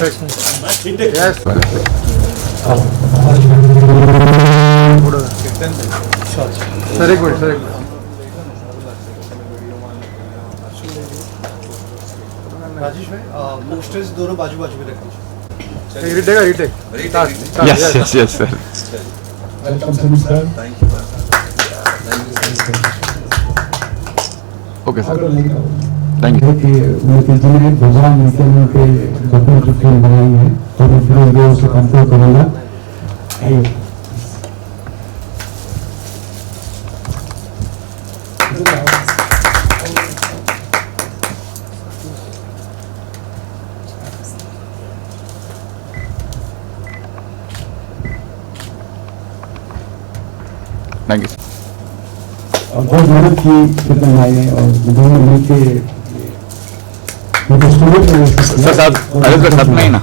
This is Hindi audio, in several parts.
Perfect. Yes. सर एक मिनट राजेश भाई पोस्टर्स दोनों बाजू बाजू में रख दीजिए। Retake Yes, sir. Welcome sir. Thank you. Okay, sir. Thank you. उनके जिन्हें भगवान नित्यानंद के डॉक्टर जो फिल्म बनाई है तो मैं फिल्म उसे कंट्रोल करूँगा। Thank you. और बहुत मेहनत की फिल्म आई है और दोनों मिलके सर साथ अरे सर साथ में ही ना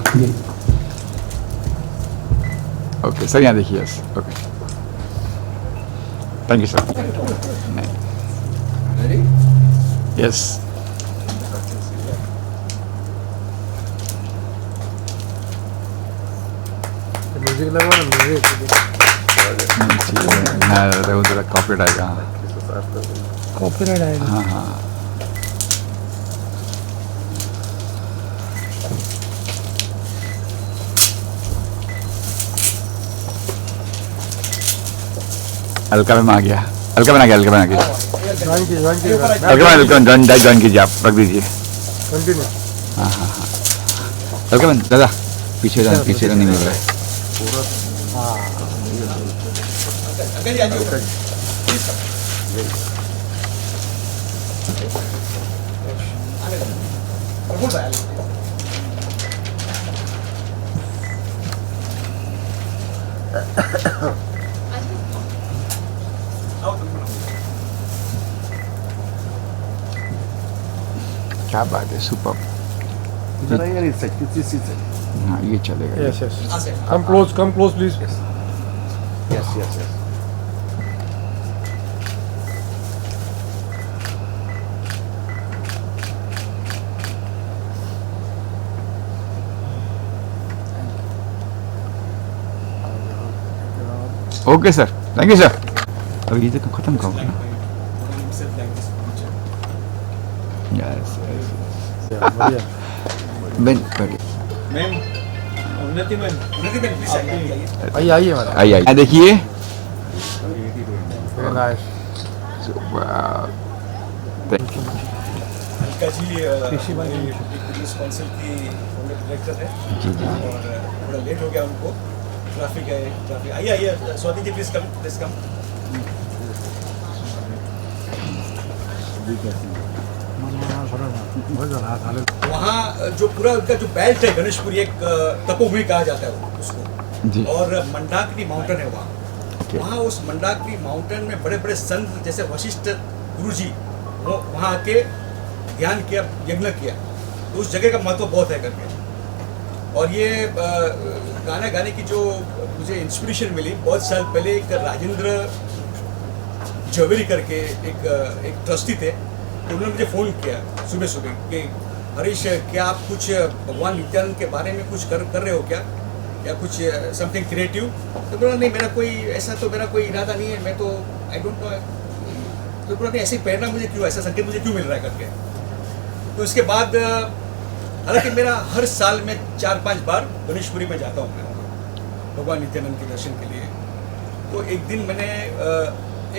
ओके सर यहाँ देखिए yes okay thank you sir yes music लगवा ना म्यूजिक ना उधर कॉपीराइट आएगा कॉपीराइट आएगा हाँ हाँ अलका में आ गया अलका में आ गया ज्वाइन कीजिए अलका ज्वाइन कीजिए आप रख दीजिए कंटिन्यू हाँ हाँ हाँ अलका में दादा पीछे का नहीं मिल रहा है क्या बात है सुपर हाँ ये चलेगा yes yes come close please okay sir thank you sir अब ये तो खत्म करो ना यस बढ़िया बेन मैम उन्नति मैम आइए हमारा आइए देखिए very nice thank you Alka ji police council की डायरेक्टर है जी जी और थोड़ा लेट हो गया उनको ट्रैफिक आइए स्वाति जी प्लीज कम वहाँ जो पूरा उनका जो बेल्ट है गणेशपुरी एक तपोभूमि कहा जाता है उसको जी और मंदाकिनी माउंटेन है वहाँ Okay. वहाँ उस मंदाकिनी माउंटेन में बड़े बड़े संत जैसे वशिष्ठ गुरु जी वो वहाँ आके ध्यान किया यज्ञ किया तो उस जगह का महत्व बहुत है करके और ये गाना गाने की जो मुझे इंस्पिरेशन मिली बहुत साल पहले एक राजेंद्र जवेरी करके एक ट्रस्टी थे तो उन्होंने मुझे फ़ोन किया सुबह कि हरीश क्या आप कुछ भगवान नित्यानंद के बारे में कुछ कर रहे हो क्या या कुछ समथिंग क्रिएटिव तो बोला नहीं मेरा कोई इरादा नहीं है मैं तो आई डोंट नो तो बोला नहीं ऐसे प्रेरणा मुझे क्यों ऐसा संकेत मुझे क्यों मिल रहा है करके तो इसके बाद हालांकि मेरा हर साल में 4-5 बार गणेशपुरी में जाता हूँ मैं भगवान नित्यानंद के दर्शन के लिए तो एक दिन मैंने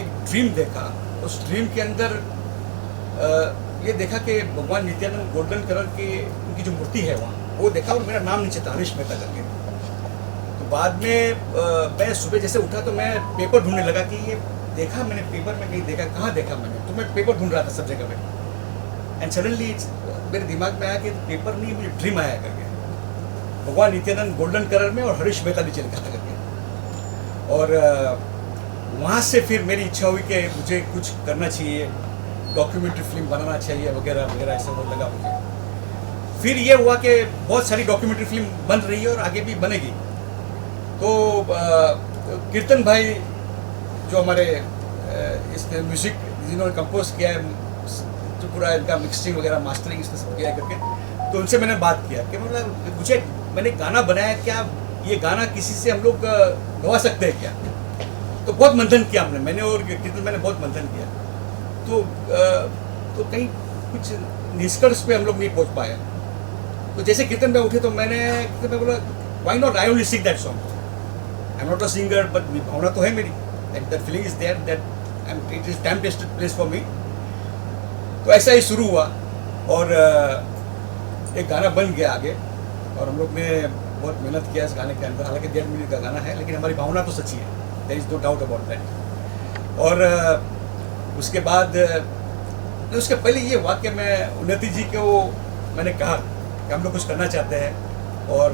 एक ड्रीम देखा उस ड्रीम के अंदर ये देखा कि भगवान नित्यानंद गोल्डन कलर की उनकी जो मूर्ति है वहाँ वो देखा और मेरा नाम नीचे था हरीश मेहता करके तो बाद में मैं सुबह जैसे उठा तो मैं पेपर ढूंढने लगा कि ये देखा मैंने पेपर में कहीं देखा कहाँ देखा मैंने तो मैं पेपर ढूंढ रहा था सब जगह पे एंड सडनली मेरे दिमाग में आया कि पेपर नहीं मुझे ड्रीम आया करके भगवान नित्यानंद गोल्डन कलर में और हरीश मेहता नीचे लिखा था करके और वहाँ से फिर मेरी इच्छा हुई कि मुझे कुछ करना चाहिए डॉक्यूमेंट्री फिल्म बनाना चाहिए वगैरह वगैरह ऐसा वो लगा मुझे फिर ये हुआ कि बहुत सारी डॉक्यूमेंट्री फिल्म बन रही है और आगे भी बनेगी तो कीर्तन भाई जो हमारे इस म्यूज़िक जिन्होंने कंपोज किया है जो पूरा इनका मिक्सिंग वगैरह मास्टरिंग इसने सब किया करके तो उनसे मैंने बात किया कि मतलब मुझे मैंने गाना बनाया, क्या ये गाना किसी से हम लोग गवा सकते हैं क्या? तो बहुत मंथन किया हमने, मैंने और कीर्तन मैंने बहुत मंथन किया। तो कहीं कुछ निष्कर्ष पे हम लोग नहीं पहुंच पाए। तो जैसे कीर्तन में उठे तो मैंने कीर्तन में बोला, why not I only sing that song, I am not a singer but भावना तो है मेरी, that feeling is there, that it is time tested place for me. तो ऐसा ही शुरू हुआ और एक गाना बन गया आगे, और हम लोग ने बहुत मेहनत किया इस गाने के अंदर। हालांकि 1.5 मिनट का गाना है, लेकिन हमारी भावना तो सच्ची है, there is no doubt about that. और उसके बाद उसके पहले ये वाक्य में उन्नति जी को मैंने कहा कि हम लोग कुछ करना चाहते हैं, और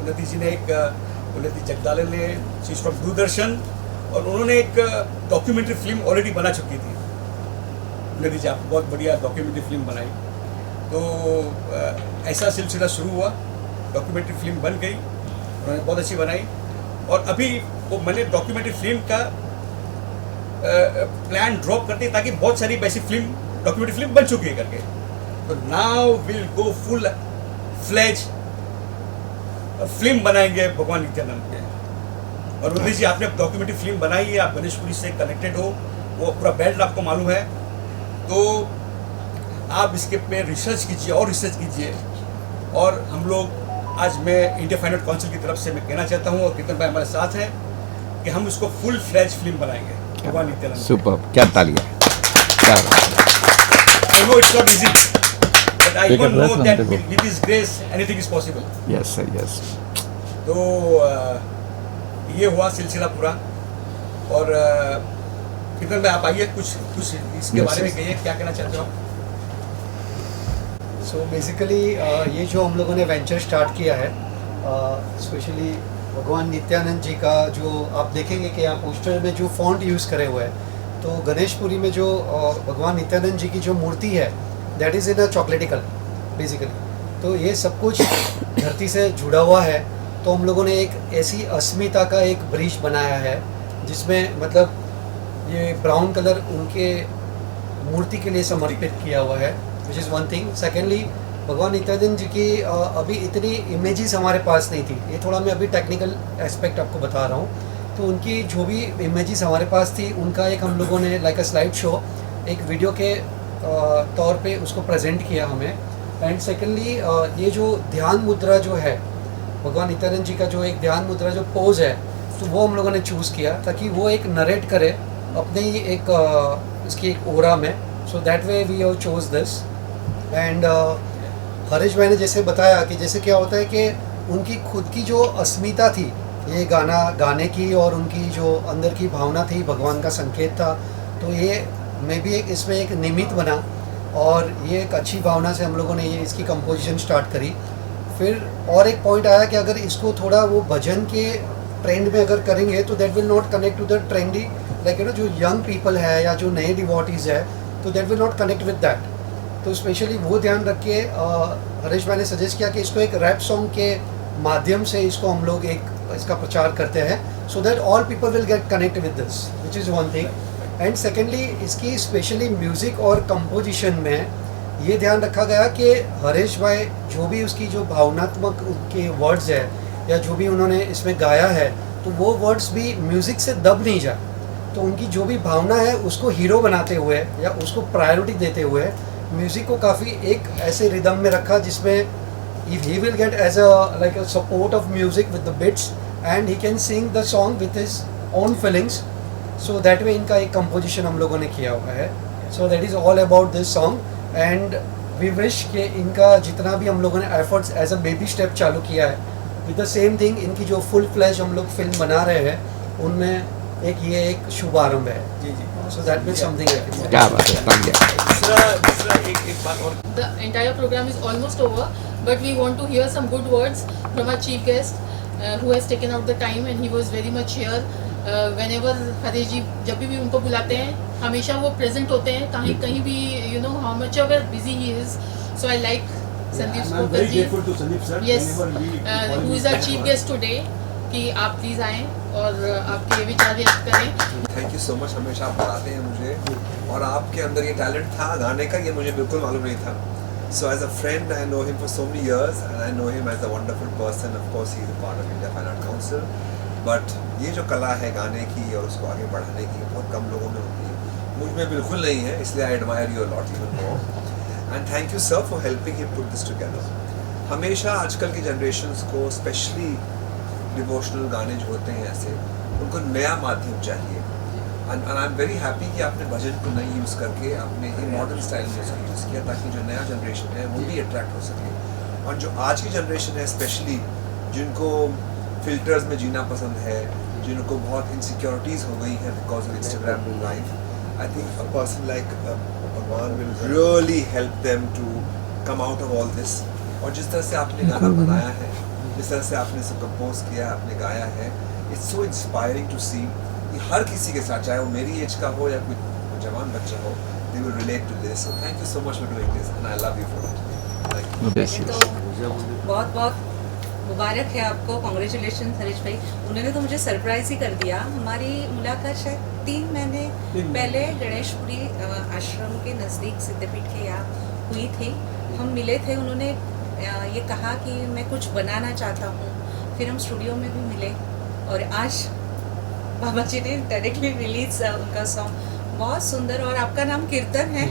उन्नति जी ने उन्नति जगदाले ने, शी इज फ्रॉम दूरदर्शन, और उन्होंने एक डॉक्यूमेंट्री फिल्म ऑलरेडी बना चुकी थी। उन्नति जी आपको बहुत बढ़िया डॉक्यूमेंट्री फिल्म बनाई। तो ऐसा सिलसिला शुरू हुआ, डॉक्यूमेंट्री फिल्म बन गई, उन्होंने बहुत अच्छी बनाई। और अभी वो मैंने डॉक्यूमेंट्री फिल्म का प्लान ड्रॉप कर दिया, ताकि बहुत सारी वैसी डॉक्यूमेंट्री फिल्म बन चुकी है करके। तो now will go full fledge film बनाएंगे भगवान नित्यानंद के। और उन्नति जी आपने डॉक्यूमेंट्री फिल्म बनाई है, आप गणेशपुरी से कनेक्टेड हो, वो पूरा बैल्ट आपको मालूम है, तो आप इसके पे रिसर्च कीजिए और रिसर्च कीजिए। और हम लोग आज मैं इंडिया फाइनेंस काउंसिल की तरफ से मैं कहना चाहता हूँ, और कीर्तन भाई हमारे साथ हैं, कि हम इसको फुल फ्लेज फिल्म बनाएंगे भगवान नित्यानंद। सुपर, क्या तालियां, क्या बात। I know it's not easy, but I even know that with His grace anything is possible. Yes sir, yes. तो ये हुआ सिलसिला पूरा। और कीर्तन भाई आप आइए, कुछ इसके बारे में कहिए, क्या कहना चाहते हो आप? सो बेसिकली ये जो हम लोगों ने वेंचर स्टार्ट किया है, स्पेशली भगवान नित्यानंद जी का, जो आप देखेंगे कि आप पोस्टर में जो फॉन्ट यूज़ करे हुए हैं, तो गणेशपुरी में जो भगवान नित्यानंद जी की जो मूर्ति है, दैट इज़ इन अ चॉकलेटी कलर बेसिकली। तो ये सब कुछ धरती से जुड़ा हुआ है। तो हम लोगों ने एक ऐसी अस्मिता का एक ब्रिज बनाया है, जिसमें मतलब ये ब्राउन कलर उनके मूर्ति के लिए समर्पित किया हुआ है, which is one thing. Secondly, भगवान नित्यानंद जी की अभी इतनी इमेजेस हमारे पास नहीं थी, ये थोड़ा मैं अभी टेक्निकल एस्पेक्ट आपको बता रहा हूँ। तो उनकी जो भी इमेजेस हमारे पास थी, उनका एक हम लोगों ने लाइक अ स्लाइड शो, एक वीडियो के तौर पे उसको प्रेजेंट किया हमें। एंड सेकेंडली, ये जो ध्यान मुद्रा जो है, भगवान नित्यानंद जी का जो एक ध्यान मुद्रा जो पोज है, तो वो हम लोगों ने चूज़ किया ताकि वो एक नरेट करे अपने ही एक इसकी एक ओरा में। So that way we have chose this. And Harish भाई ने जैसे बताया कि जैसे क्या होता है कि उनकी खुद की जो अस्मिता थी ये गाना गाने की, और उनकी जो अंदर की भावना थी, भगवान का संकेत था, तो ये मैं भी एक इसमें एक निमित्त बना, और ये एक अच्छी भावना से हम लोगों ने ये इसकी कंपोजिशन स्टार्ट करी। फिर और एक पॉइंट आया कि अगर इसको थोड़ा वो भजन के ट्रेंड में अगर करेंगे तो that will not connect to the trendy, like जो यंग पीपल है या जो नए डिवोटीज़ है, तो that will not connect with that. तो स्पेशली वो ध्यान रख के हरीश भाई ने सजेस्ट किया कि इसको एक रैप सॉन्ग के माध्यम से इसको हम लोग एक इसका प्रचार करते हैं, so that all people will get connect with this, which is one thing. And secondly, इसकी स्पेशली म्यूज़िक और कंपोजिशन में ये ध्यान रखा गया कि हरीश भाई जो भी उसकी जो भावनात्मक उनके वर्ड्स है या जो भी उन्होंने इसमें गाया है, तो वो वर्ड्स भी म्यूज़िक से दब नहीं जाए। तो उनकी जो भी भावना है उसको हीरो बनाते हुए या उसको प्रायोरिटी देते हुए म्यूज़िक को काफ़ी एक ऐसे रिदम में रखा जिसमें he will get as a like a support of music with the bits, and he can sing the song with his own feelings. So that way इनका एक composition हम लोगों ने किया हुआ है। So that is all about this song, and we wish कि इनका जितना भी हम लोगों ने efforts as a baby step चालू किया है, with the same thing इनकी जो full fledged हम लोग फिल्म बना रहे हैं, उनमें ये एक शुभारंभ है। जी जी। So that will something I can say. क्या बात है, तालियां। दूसरा एक बात और, The entire program is almost over, but we want to hear some good words from our chief guest who has taken out the time, and he was very much here. Whenever Harish जी जब भी उनको बुलाते हैं, हमेशा वो present होते हैं, कहीं भी, you know how much ever busy he is. So I like Sandeep I'm very Spokarji. grateful to Sandeep sir. Yes, whenever we who is our chief guest today, कि आप प्लीज़ आएँ और आपके विचार व्यक्त करें। थैंक यू सो मच, हमेशा आप बुलाते हैं मुझे, और आपके अंदर ये टैलेंट था गाने का, ये मुझे बिल्कुल मालूम नहीं था। So as a friend, I know him for so many years, and I know him as a wonderful person. Of course, he is a part of India Fine Art Council. But ये जो कला है गाने की और उसको आगे बढ़ाने की, बहुत कम लोगों में होती है. मुझ में बिल्कुल नहीं है, इसलिए I admire you a lot even more. And thank you, sir, for helping him put this together. हमेशा आजकल की generations को, especially devotional गाने जो होते हैं ऐसे, उनको नया माध्यम चाहिए. And I'm very happy कि आपने भजन को नहीं यूज़ करके आपने एक मॉडर्न स्टाइल में उसको यूज़ किया, ताकि जो नया जनरेशन है वो भी अट्रैक्ट हो सके. और जो आज की जनरेशन है स्पेशली, जिनको फिल्टर्स में जीना पसंद है, जिनको बहुत इनसिक्योरिटीज़ हो गई हैं because of Instagram life, I think a person like भगवान will really help them to come out of all this. और जिस तरह से आपने गाना बनाया है, जिस तरह से आपने इसको कंपोज किया, आपने गाया है, इट्स सो इंस्पायरिंग टू सी. हर किसी के साथ, चाहे वो मेरी एज का हो या कोई जवान बच्चा हो, they will relate to this. So thank you so much for doing this, and I love you for it. Thank you. Bless you. तो बहुत बहुत मुबारक है आपको, कॉन्ग्रेचुलेशन हरीश भाई. उन्होंने तो मुझे सरप्राइज ही कर दिया. हमारी मुलाकात शायद 3 महीने पहले गणेशपुरी आश्रम के नज़दीक सिद्धपीठ के यहाँ हुई थी. हम मिले थे, उन्होंने ये कहा कि मैं कुछ बनाना चाहता हूँ. फिर हम स्टूडियो में भी मिले और आज बाबा जी ने डायरेक्टली रिलीज उनका सॉन्ग, बहुत सुंदर. और आपका नाम कीर्तन है,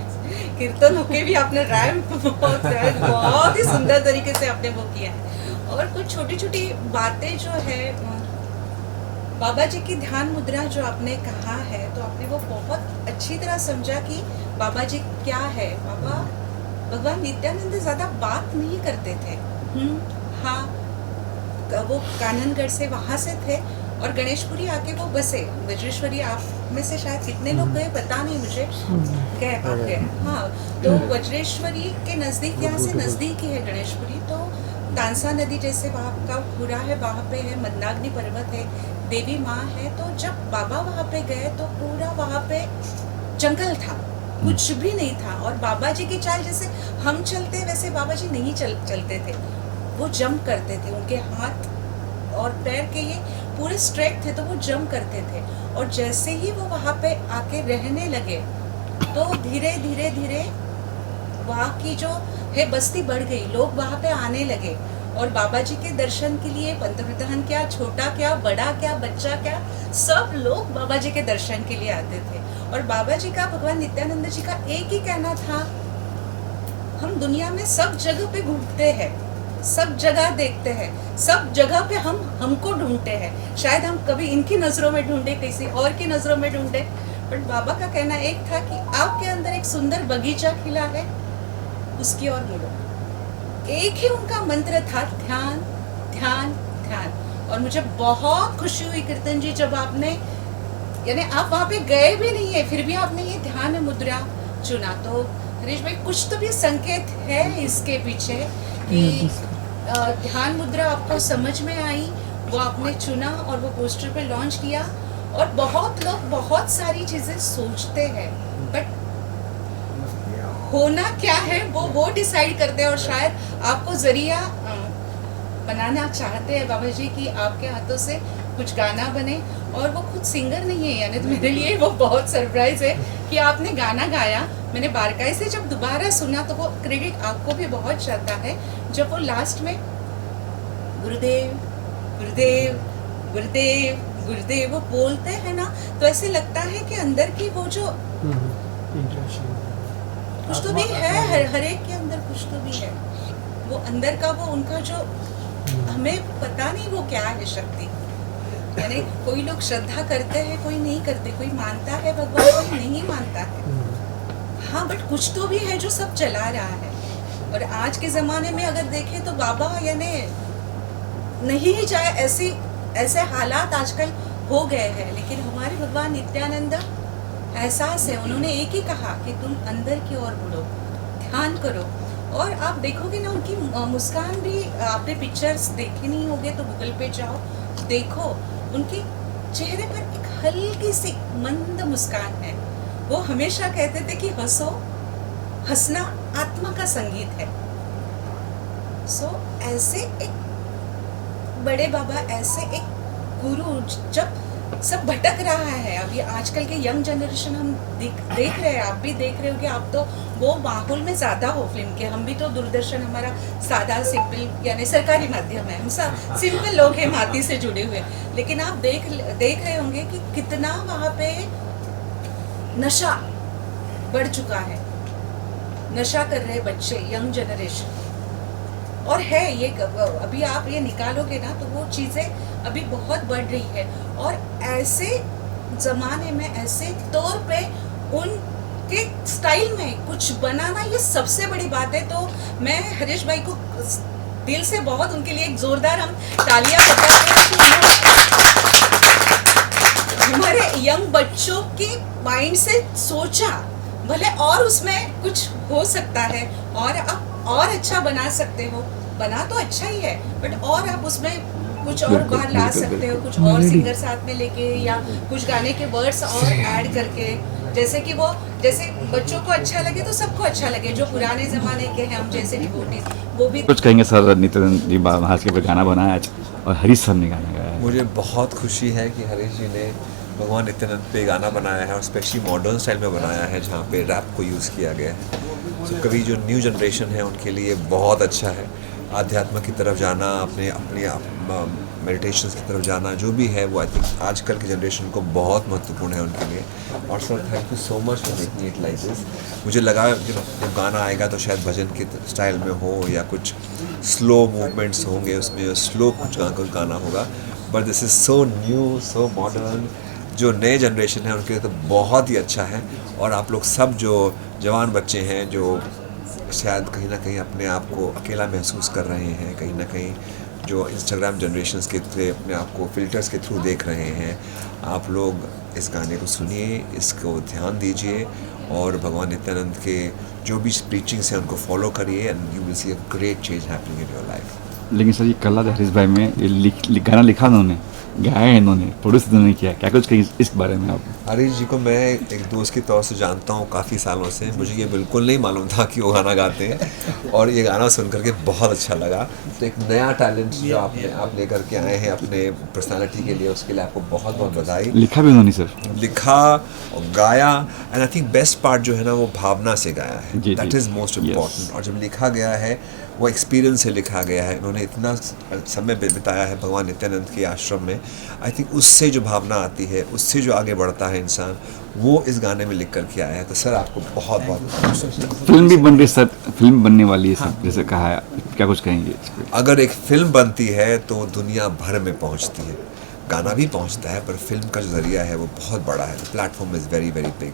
कीर्तन होके भी आपने रैम बहुत ही सुंदर तरीके से आपने वो किया है. और कुछ छोटी छोटी बातें जो है बाबा जी की ध्यान मुद्रा जो आपने कहा है, तो आपने वो बहुत अच्छी तरह समझा कि बाबा जी क्या है. बाबा भगवान नित्यानंद ज़्यादा बात नहीं करते थे. हाँ, वो काननगढ़ से वहाँ से थे और गणेशपुरी आके वो बसे. वज्रेश्वरी आप में से शायद कितने लोग गए पता नहीं मुझे, गए आप गए. हाँ, तो वज्रेश्वरी के नज़दीक, यहाँ से नज़दीक ही है गणेशपुरी. तो तानसा नदी जैसे वहाँ का पूरा है, वहाँ पे है मंदाग्नि पर्वत है, देवी माँ है. तो जब बाबा वहाँ पे गए तो पूरा वहाँ पे जंगल था, कुछ भी नहीं था. और बाबा जी की चाल जैसे हम चलते वैसे बाबा जी नहीं चलते थे. वो जंप करते थे, उनके हाथ और पैर के ये पूरे स्ट्रेट थे, तो वो जंप करते थे. और जैसे ही वो वहाँ पे आके रहने लगे तो धीरे धीरे धीरे वहाँ की जो है बस्ती बढ़ गई, लोग वहाँ पे आने लगे. और बाबा जी के दर्शन के लिए पंतप्रधान क्या, छोटा क्या, बड़ा क्या, बच्चा क्या, सब लोग बाबा जी के दर्शन के लिए आते थे. और बाबा जी का, भगवान नित्यानंद जी का एक ही कहना था, हम दुनिया में सब जगह पे घूमते हैं, सब जगह देखते हैं, सब जगह पे हम हमको ढूंढते हैं. शायद हम कभी इनकी नज़रों में ढूंढे, किसी और की नज़रों में ढूंढे, बट बाबा का कहना एक था कि आपके अंदर एक सुंदर बगीचा खिला है, उसकी ओर मुड़ो. एक ही उनका मंत्र था, ध्यान ध्यान ध्यान. और मुझे बहुत खुशी हुई कीर्तन जी जब आपने, यानी आप वहाँ पे गए भी नहीं है, फिर भी आपने ये ध्यान मुद्रा चुना. तो हरीश भाई, कुछ तो भी संकेत है इसके पीछे कि ध्यान मुद्रा आपको समझ में आई, वो आपने चुना और वो पोस्टर पे लॉन्च किया. और बहुत लोग बहुत सारी चीज़ें सोचते हैं, बट होना क्या है वो डिसाइड करते हैं. और शायद आपको जरिया बनाना चाहते हैं बाबा जी की आपके हाथों से कुछ गाना बने. और वो खुद सिंगर नहीं है, यानी तो मेरे लिए वो बहुत सरप्राइज है कि आपने गाना गाया. मैंने बारकाई से जब दोबारा सुना तो वो क्रेडिट आपको भी बहुत जाता है. जब वो लास्ट में गुरुदेव गुरुदेव गुरुदेव गुरुदेव वो बोलते हैं ना, तो ऐसे लगता है कि अंदर की वो जो कुछ तो भी है, हर एक के अंदर कुछ तो भी है. वो अंदर का वो उनका जो, हमें पता नहीं वो क्या है शक्ति. यानी कोई लोग श्रद्धा करते हैं, कोई नहीं करते, कोई मानता है भगवान, कोई नहीं मानता है. हाँ, बट कुछ तो भी है जो सब चला रहा है. और आज के ज़माने में अगर देखें तो बाबा यानी नहीं जाए, ऐसे हालात आजकल हो गए हैं. लेकिन हमारे भगवान नित्यानंद एहसास है, उन्होंने एक ही कहा कि तुम अंदर की ओर मुड़ो, ध्यान करो. और आप देखोगे ना उनकी मुस्कान भी, आपने पिक्चर्स देखे नहीं होंगे तो गूगल पे जाओ, देखो उनके चेहरे पर एक हल्की सी मंद मुस्कान है. वो हमेशा कहते थे कि हंसो, हंसना आत्मा का संगीत है. ऐसे एक बड़े बाबा, ऐसे एक गुरु, जब सब भटक रहा है। अभी आजकल के यंग जनरेशन हम देख रहे हैं, आप भी देख रहे हो कि आप तो वो माहौल में ज़्यादा हो फिल्म के। हम भी तो दूरदर्शन हमारा सादा सिंपल यानी सरकारी माध्यम है, हम सिंपल लोग हैं माटी से जुड़े हुए, लेकिन आप देख रहे होंगे कि कितना वहाँ पे नशा बढ़ चुका है, नशा कर रहे बच्चे, यंग जनरेशन। और है ये, अभी आप ये निकालोगे ना तो वो चीज़ें अभी बहुत बढ़ रही है। और ऐसे ज़माने में ऐसे तौर पे उनके स्टाइल में कुछ बनाना ये सबसे बड़ी बात है। तो मैं हरीश भाई को दिल से बहुत उनके लिए एक ज़ोरदार हम तालियां बजाते हैं कि हमारे यंग बच्चों के माइंड से सोचा, भले और उसमें कुछ हो सकता है और आप और अच्छा बना सकते हो, बना तो अच्छा ही है, बट और आप उसमें कुछ और बाहर ला सकते हो, कुछ और सिंगर साथ में लेके या कुछ गाने के वर्ड्स और ऐड करके, जैसे कि वो जैसे बच्चों को अच्छा लगे तो सबको अच्छा लगे। जो पुराने ज़माने के हैं हम जैसे डिवोटीज, वो भी कुछ कहेंगे सर? नित्यानंद जी महाराज के ऊपर गाना बनाया आज और हरीश सर ने गाना गाया है। मुझे बहुत खुशी है कि हरीश जी ने भगवान नित्यानंद पे गाना बनाया है और स्पेशली मॉडर्न स्टाइल में बनाया है जहाँ पे रैप को यूज़ किया गया है। तो कभी जो न्यू जनरेशन है उनके लिए बहुत अच्छा है, आध्यात्म की तरफ जाना, अपने मेडिटेशंस की तरफ जाना, जो भी है वो आई थिंक आजकल की जनरेशन को बहुत महत्वपूर्ण है उनके लिए। और sir thank you so much for making it like this. मुझे लगा जब गाना आएगा तो शायद भजन के स्टाइल में हो या कुछ स्लो मूवमेंट्स होंगे उसमें, स्लो कुछ गाना होगा, but this is so new, so modern. जो नए जनरेशन है उनके लिए तो बहुत ही अच्छा है। और आप लोग सब जो जवान बच्चे हैं जो शायद कहीं ना कहीं अपने आप को अकेला महसूस कर रहे हैं, कहीं ना कहीं जो इंस्टाग्राम जनरेशन्स के थ्रू अपने आप को फ़िल्टर्स के थ्रू देख रहे हैं, आप लोग इस गाने को सुनिए, इसको ध्यान दीजिए और भगवान नित्यानंद के जो भी प्रीचिंग्स हैं उनको फॉलो करिए and you will see a great change happening in your life. लेकिन सर ये कला हरीश भाई में ये गाना लिखा उन्होंने, गाया है इन्होंने, प्रोड्यूस इन्होंने किया, क्या कुछ कहीं इस बारे में आप? हरीश जी को मैं एक दोस्त के तौर से जानता हूँ काफ़ी सालों से, मुझे ये बिल्कुल नहीं मालूम था कि वो गाना गाते हैं और ये गाना सुन करके बहुत अच्छा लगा। तो एक नया टैलेंट जो आप लेकर के आए हैं अपने पर्सनालिटी के लिए, उसके लिए आपको बहुत बहुत बधाई। लिखा भी उन्होंने सर? लिखा और गाया, and I think best part जो है ना वो भावना से गाया है, दैट इज़ मोस्ट इम्पॉर्टेंट। और जब लिखा गया है वो एक्सपीरियंस से लिखा गया है, उन्होंने इतना समय बिताया है भगवान नित्यानंद के आश्रम में, आई थिंक उससे जो भावना आती है, उससे जो आगे बढ़ता है इंसान, वो इस गाने में लिख कर के आया है। तो सर आपको बहुत बहुत फिल्म भी बन रही सर, फिल्म बनने वाली है सर, जैसे कहा है, क्या कुछ कहेंगे? अगर एक फिल्म बनती है तो दुनिया भर में पहुंचती है, गाना भी पहुंचता है, पर फिल्म का जो जरिया है वो बहुत बड़ा है, platform is very very big.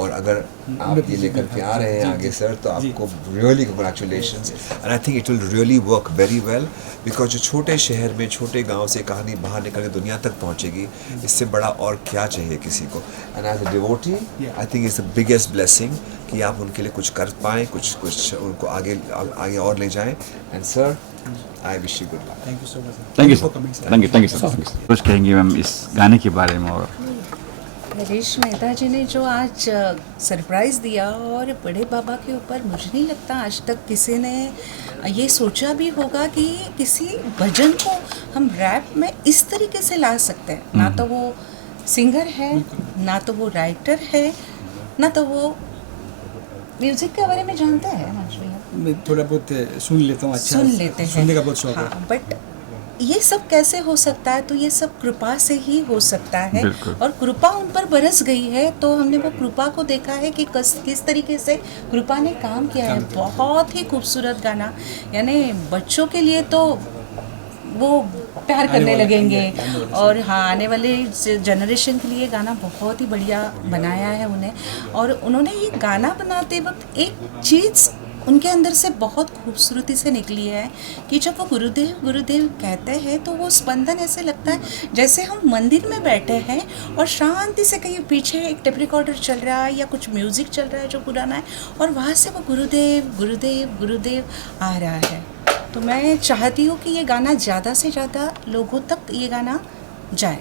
और अगर आप ये लेकर के आ रहे हैं आगे सर, तो आपको really congratulations, and I think it will really work very well, because जो छोटे शहर में छोटे गांव से कहानी बाहर निकल के दुनिया तक पहुंचेगी, इससे बड़ा और क्या चाहिए किसी को। And as a devotee I think it's the biggest blessing कि आप उनके लिए कुछ कर पाएँ, कुछ उनको आगे और ले जाएँ। And sir I wish you good luck. Thank you so much. Thank you sir, thank you sir. कुछ कहेंगे मैम इस गाने के बारे में? और हरीश मेहता जी ने जो आज सरप्राइज़ दिया, और बड़े बाबा के ऊपर मुझे नहीं लगता आज तक किसी ने ये सोचा भी होगा कि किसी भजन को हम रैप में इस तरीके से ला सकते हैं। ना तो वो सिंगर है, ना तो वो राइटर है, ना तो वो म्यूज़िक के बारे में जानते हैं। मैं थोड़ा बहुत सुन लेता हूँ, अच्छा सुन लेते हैं, सुनने का बहुत शौक है। हाँ, बट ये सब कैसे हो सकता है? तो ये सब कृपा से ही हो सकता है, और कृपा उन पर बरस गई है, तो हमने वो कृपा को देखा है कि किस तरीके से कृपा ने काम किया है। बहुत ही खूबसूरत गाना, यानी बच्चों के लिए तो वो प्यार करने लगेंगे, और हाँ आने वाले जनरेशन के लिए गाना बहुत ही बढ़िया बनाया है उन्हें। और उन्होंने ये गाना बनाते वक्त एक चीज़ उनके अंदर से बहुत खूबसूरती से निकली है कि जब वो गुरुदेव गुरुदेव कहते हैं तो वो स्पंदन ऐसे लगता है जैसे हम मंदिर में बैठे हैं और शांति से कहीं पीछे एक टेप रिकॉर्डर चल रहा है या कुछ म्यूज़िक चल रहा है जो पुराना है, और वहाँ से वो गुरुदेव गुरुदेव गुरुदेव आ रहा है। तो मैं चाहती हूँ कि ये गाना ज़्यादा से ज़्यादा लोगों तक ये गाना जाए।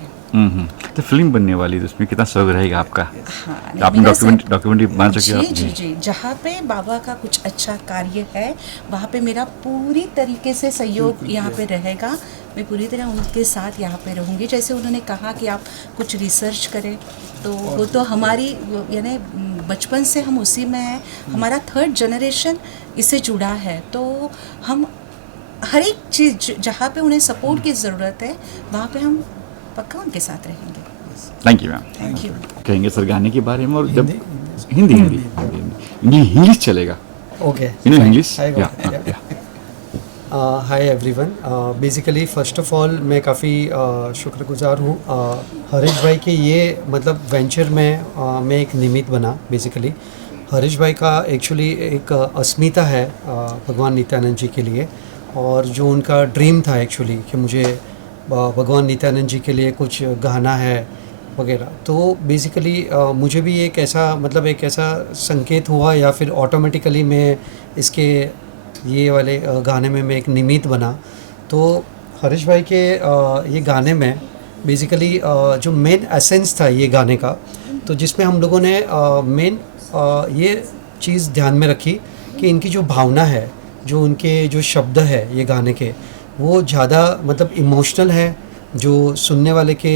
तो फिल्म बनने वाली है, तो उसमें कितना शौक रहेगा आपका? हाँ, आपने मेरा डॉक्यूमेंट्री बना चुके हो जी आप? जी जी, जहाँ पे बाबा का कुछ अच्छा कार्य है वहाँ पे मेरा पूरी तरीके से सहयोग यहाँ पे रहेगा। मैं पूरी तरह उनके साथ यहाँ पे रहूँगी। जैसे उन्होंने कहा कि आप कुछ रिसर्च करें, तो वो तो हमारी यानी बचपन से हम उसी में हैं, हमारा 3rd जनरेशन इससे जुड़ा है। तो हम हर एक चीज़ जहाँ पे उन्हें सपोर्ट की ज़रूरत है वहाँ पे हम पक्का उनके साथ रहेंगे। Thank you ma'am. Thank you. कहेंगे सर गाने के बारे में, और जब हिंदी इंग्लिश चलेगा? Okay. You know English? I got it, yeah. Hi everyone. Basically first of all मैं काफ़ी शुक्रगुजार हूँ हरीश भाई के ये मतलब वेंचर में मैं एक निमित्त बना। बेसिकली हरीश भाई का एक्चुअली एक अस्मिता है भगवान नित्यानंद जी के लिए, और जो उनका ड्रीम था एक्चुअली कि मुझे भगवान नित्यानंद जी के लिए कुछ गाना है वगैरह। तो बेसिकली मुझे भी एक ऐसा संकेत हुआ, या फिर ऑटोमेटिकली मैं इसके ये वाले गाने में मैं एक निमित्त बना। तो हरीश भाई के ये गाने में बेसिकली जो मेन एसेंस था ये गाने का, तो जिसमें हम लोगों ने मेन ये चीज़ ध्यान में रखी कि इनकी जो भावना है, जो उनके जो शब्द है ये गाने के, वो ज़्यादा मतलब इमोशनल है, जो सुनने वाले के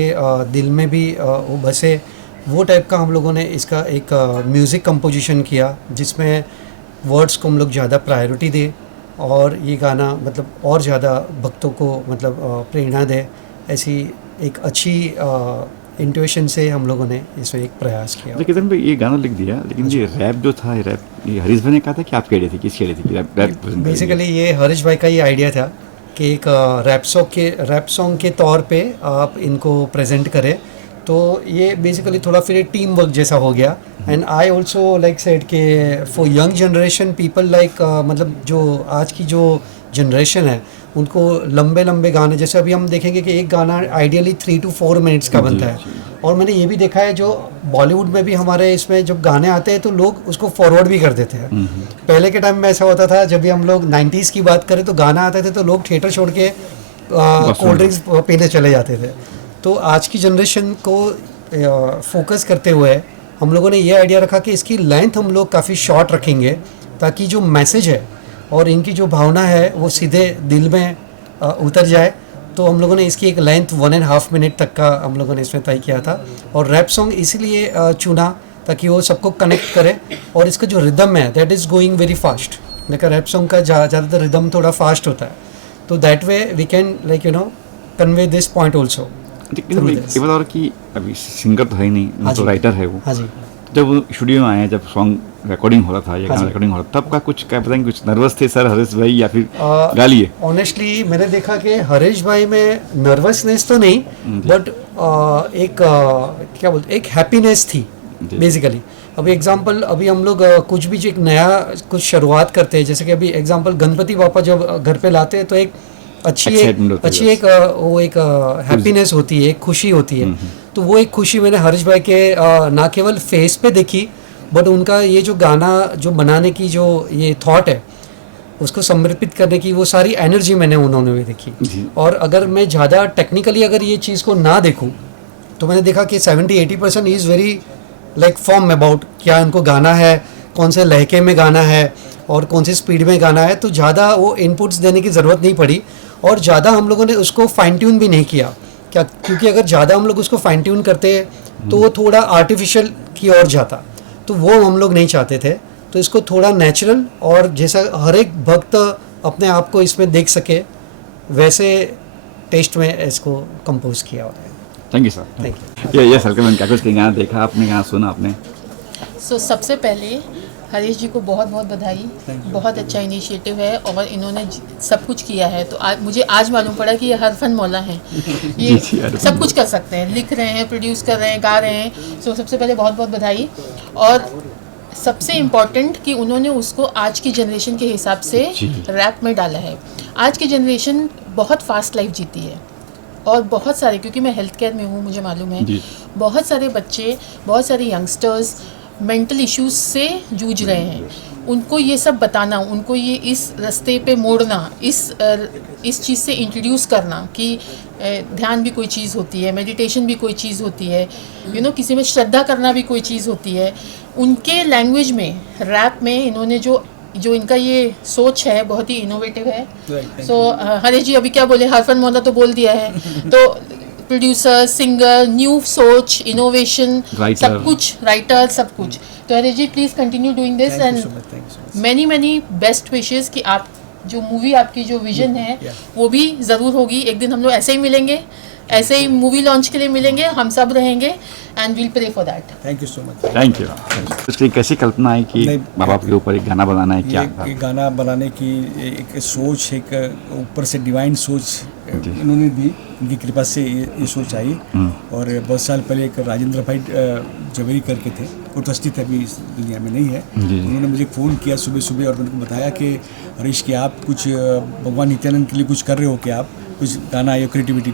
दिल में भी वो बसे, वो टाइप का हम लोगों ने इसका एक म्यूज़िक कंपोजिशन किया, जिसमें वर्ड्स को हम लोग ज़्यादा प्रायोरिटी दे, और ये गाना मतलब और ज़्यादा भक्तों को मतलब प्रेरणा दे। ऐसी एक अच्छी इंट्यूशन से हम लोगों ने इसमें एक प्रयास किया। कितन भाई ये गाना लिख दिया, लेकिन ये रैप जो था, ये हरीश भाई ने कहा था कि आपकी आइडिया थी, किसकी आइडिया थी रैप? बेसिकली ये हरीश भाई का ही आइडिया था कि एक रैप सॉन्ग के तौर पे आप इनको प्रेजेंट करें। तो ये बेसिकली थोड़ा फिर टीम वर्क जैसा हो गया। And I also like said कि for young generation people like मतलब जो आज की जो जनरेशन है उनको लंबे लंबे गाने, जैसे अभी हम देखेंगे कि एक गाना आइडियली 3 to 4 मिनट्स का बनता है, और मैंने ये भी देखा है जो बॉलीवुड में भी हमारे इसमें जब गाने आते हैं तो लोग उसको फॉरवर्ड भी कर देते हैं। पहले के टाइम में ऐसा होता था, जब भी हम लोग 90s की बात करें तो गाना आते थे तो लोग थिएटर छोड़ के कोल्ड ड्रिंक्स पीने चले जाते थे। तो आज की जनरेशन को फोकस करते हुए हम लोगों ने ये आइडिया रखा कि इसकी लेंथ हम लोग काफ़ी शॉर्ट रखेंगे, ताकि जो मैसेज है और इनकी जो भावना है वो सीधे दिल में उतर जाए। तो हम लोगों ने इसकी एक लेंथ 1.5 मिनट तक का हम लोगों ने इसमें तय किया था, और रैप सॉन्ग इसीलिए चुना ताकि वो सबको कनेक्ट करे। और इसका जो रिदम है that is going very fast. देखा रैप सॉन्ग का ज़्यादातर रिदम थोड़ा फास्ट होता है, तो that way we can like convey this point also. ये बता कि अभी सिंगर तो है ही नहीं, तो राइटर है वो। हाँ जी। जब स्टूडियो में आए, जब सॉन्ग रिकॉर्डिंग हो रहा था या गाना रिकॉर्डिंग हो रहा था, तब का कुछ क्या बताएंगे, कुछ नर्वस थे सर हरीश भाई या फिर गा लिए? ऑनेस्टली मैंने देखा कि हरीश भाई में नर्वसनेस तो नहीं, बट एक क्या बोलते एक हैप्पीनेस थी बेसिकली। अभी एग्जांपल, अभी हम लोग कुछ भी एक नया कुछ शुरुआत करते हैं, जैसे कि अभी एग्जांपल गणपति बापा जब घर पे लाते हैं तो एक अच्छी एक वो एक हैप्पीनेस होती है, एक खुशी होती है। तो वो एक खुशी मैंने हरीश भाई के ना केवल फेस पे देखी, बट उनका ये जो गाना जो बनाने की जो ये थॉट है उसको समर्पित करने की वो सारी एनर्जी मैंने उन्होंने भी देखी। और अगर मैं ज़्यादा टेक्निकली अगर ये चीज़ को ना देखूं तो मैंने देखा कि 70-80% is very like form about क्या उनको गाना है, कौन से लहके में गाना है और कौन सी स्पीड में गाना है। तो ज़्यादा वो इनपुट्स देने की ज़रूरत नहीं पड़ी, और ज़्यादा हम लोगों ने उसको फाइन ट्यून भी नहीं किया क्या, क्योंकि अगर ज़्यादा हम लोग उसको फाइन ट्यून करते तो वो थोड़ा आर्टिफिशियल की ओर जाता, तो वो हम लोग नहीं चाहते थे। तो इसको थोड़ा नेचुरल और जैसा हर एक भक्त अपने आप को इसमें देख सके वैसे टेस्ट में इसको कंपोज किया हुआ है। Thank you sir. Thank you. ये सर मैंने क्या कुछ गाना देखा आपने, गाना सुना आपने? सबसे पहले हरीश जी को बहुत बहुत बधाई। बहुत अच्छा इनिशिएटिव है और इन्होंने सब कुछ किया है। तो मुझे आज मालूम पड़ा कि ये हरफन मौला हैं, ये सब कुछ कर सकते हैं, लिख रहे हैं, प्रोड्यूस कर रहे हैं, गा रहे हैं। सबसे पहले बहुत बहुत बधाई। और सबसे इम्पॉर्टेंट कि उन्होंने उसको आज की जनरेशन के हिसाब से रैप में डाला है। आज की जनरेशन बहुत फास्ट लाइफ जीती है, और बहुत सारे, क्योंकि मैं हेल्थ केयर में हूँ मुझे मालूम है, बहुत सारे बच्चे, बहुत सारे यंगस्टर्स मेंटल इश्यूज से जूझ रहे हैं। उनको ये सब बताना, उनको ये इस रास्ते पे मोड़ना, इस चीज़ से इंट्रोड्यूस करना कि ध्यान भी कोई चीज़ होती है, मेडिटेशन भी कोई चीज़ होती है, किसी में श्रद्धा करना भी कोई चीज़ होती है। उनके लैंग्वेज में, रैप में इन्होंने जो इनका ये सोच है बहुत ही इनोवेटिव है। सो हरीश जी अभी क्या बोले, हरफन मोहल्ला तो बोल दिया है। तो प्रोड्यूसर, सिंगर, न्यू सोच, इनोवेशन, सब कुछ, राइटर, सब कुछ। तो Harish ji please continue doing this and many best wishes कि आप जो मूवी, आपकी जो विजन है वो भी ज़रूर होगी। एक दिन हम लोग ऐसे ही मिलेंगे, ऐसे ही मूवी लॉन्च के लिए मिलेंगे, हम सब रहेंगे and will pray for that. Thank you so much. Thank you. इसकी कैसी कल्पना है कि बाबा के ऊपर एक गाना बनाना है? क्या ये गाना बनाने की एक सोच, एक ऊपर से डिवाइन सोच इन्होंने दी, उनकी कृपा से ये सोच आई। और बहुत साल पहले एक राजेंद्र भाई जवेरी करके थे, वो ट्रस्टी थे, अभी इस दुनिया में नहीं है। उन्होंने मुझे फ़ोन किया सुबह सुबह और मैंने बताया कि हरीश कि आप कुछ भगवान नित्यानंद के लिए कुछ कर रहे हो, कि आप कुछ गाना या क्रिएटिविटी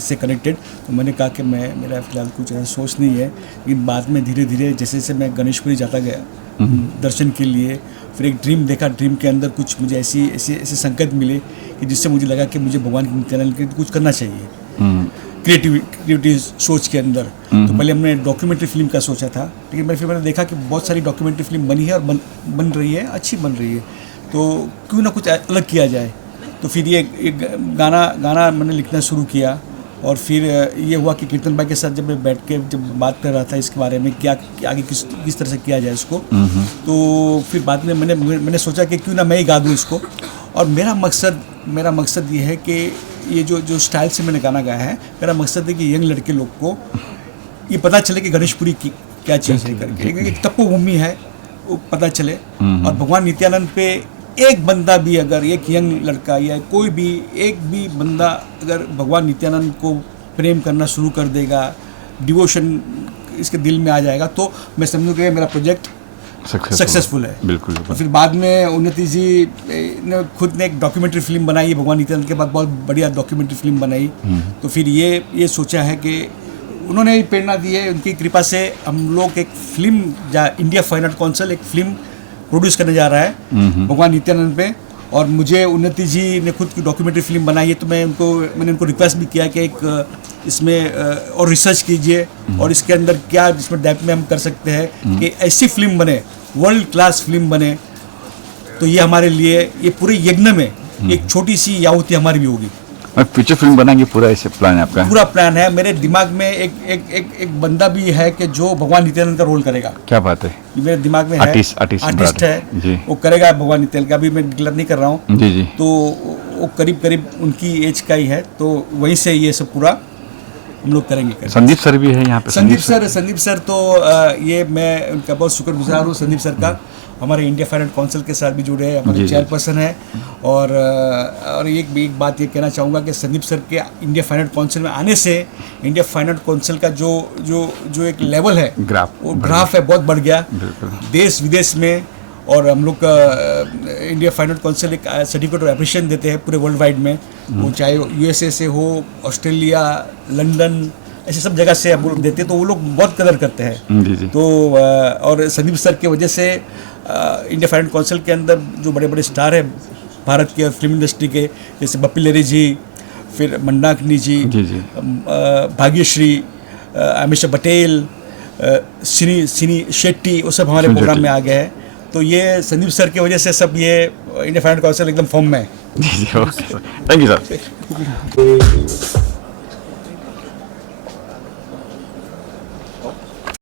से कनेक्टेड। तो मैंने कहा कि मेरा फ़िलहाल कुछ ऐसा सोच नहीं है, लेकिन बाद में धीरे धीरे जैसे जैसे मैं गणेशपुरी जाता गया दर्शन के लिए, फिर एक ड्रीम देखा, ड्रीम के अंदर कुछ मुझे ऐसे संकेत मिले कि जिससे मुझे लगा कि मुझे भगवान के नित्यानंद के कुछ करना चाहिए क्रिएटिविटी सोच के अंदर। तो पहले हमने डॉक्यूमेंट्री फिल्म का सोचा था, लेकिन फिर मैंने देखा कि बहुत सारी डॉक्यूमेंट्री फिल्म बनी है और बन रही है, अच्छी बन रही है, तो क्यों ना कुछ अलग किया जाए। तो फिर ये गाना मैंने लिखना शुरू किया। और फिर ये हुआ कि कीर्तन भाई के साथ जब मैं बैठ के बात कर रहा था इसके बारे में, क्या आगे किस तरह से किया जाए इसको, तो फिर बाद में मैंने सोचा कि क्यों ना मैं ही गा दूँ इसको। और मेरा मकसद ये है कि ये जो स्टाइल से मैंने गाना गाया है, मेरा मकसद है कि यंग लड़के लोग को ये पता चले कि गणेशपुरी की क्या चीज़ है करके, तपोभूमि है वो पता चले। और भगवान नित्यानंद पे एक बंदा भी, अगर एक यंग लड़का या कोई भी एक भी बंदा अगर भगवान नित्यानंद को प्रेम करना शुरू कर देगा, डिवोशन इसके दिल में आ जाएगा, तो मैं समझूँ कि मेरा प्रोजेक्ट सक्सेसफुल है। बिल्कुल। फिर बाद में उन्नति जी ने खुद ने एक डॉक्यूमेंट्री फिल्म बनाई है, भगवान नित्यानंद के बाद बहुत बढ़िया डॉक्यूमेंट्री फिल्म बनाई। तो फिर ये सोचा है कि उन्होंने प्रेरणा दी है, उनकी कृपा से हम लोग एक film, India fine art council एक फिल्म प्रोड्यूस करने जा रहा है भगवान नित्यानंद पे। और मुझे उन्नति जी ने खुद की डॉक्यूमेंट्री फिल्म बनाई है, तो मैंने उनको रिक्वेस्ट भी किया कि एक इसमें और रिसर्च कीजिए और इसके अंदर क्या इसमें डेप्थ में हम कर सकते हैं कि ऐसी फिल्म बने, वर्ल्ड क्लास फिल्म बने। तो ये हमारे लिए, ये पूरे यज्ञ में एक छोटी सी आहुति हमारी भी होगी। और फीचर फिल्म बनाएंगे, पूरा ऐसे प्लान है आपका? पूरा प्लान है। मेरे दिमाग में एक बंदा भी है कि जो भगवान नित्यानंद का रोल करेगा। क्या बात है? मेरे दिमाग में आर्टिस्ट है जी। वो करेगा भगवान नित्यानंद का, अभी मैं डिक्लेयर नहीं कर रहा हूँ जी। तो वो करीब उनकी एज का ही है, तो वहीं से ये सब पूरा हम लोग करेंगे। संदीप सर भी है यहाँ पे? संदीप सर तो ये मैं उनका बहुत शुक्रगुजार हूँ, संदीप सर का। हमारे इंडिया फाइन आर्ट काउंसिल के साथ भी जुड़े हैं, हमारे चेयरपर्सन है। और एक बात ये कहना चाहूँगा कि संदीप सर के इंडिया फाइन आर्ट काउंसिल में आने से इंडिया फाइन आर्ट काउंसिल का जो एक लेवल है, ग्राफ है, बहुत बढ़ गया देश विदेश में। और हम लोग का इंडिया फाइन आर्ट काउंसिल एक सर्टिफिकेट ऑफ एप्रिशिएशन देते हैं पूरे वर्ल्ड वाइड में, वो चाहे USA से हो, ऑस्ट्रेलिया, लंदन, ऐसे सब जगह से हम लोग देते हैं, तो वो लोग बहुत कदर करते हैं। तो और संदीप सर की वजह से इंडिया फाइन आर्ट काउंसिल के अंदर जो बड़े बड़े स्टार हैं भारत के और फिल्म इंडस्ट्री के, जैसे बप्पी लहरी जी, फिर मंदाकिनी जी, भाग्यश्री, अमीषा पटेल, सिनी शेट्टी, वो सब हमारे प्रोग्राम में आ गए हैं। तो ये संदीप सर की वजह से सब ये इंडिया फाइन आर्ट काउंसिल एकदम फॉर्म में है। Thank you sir.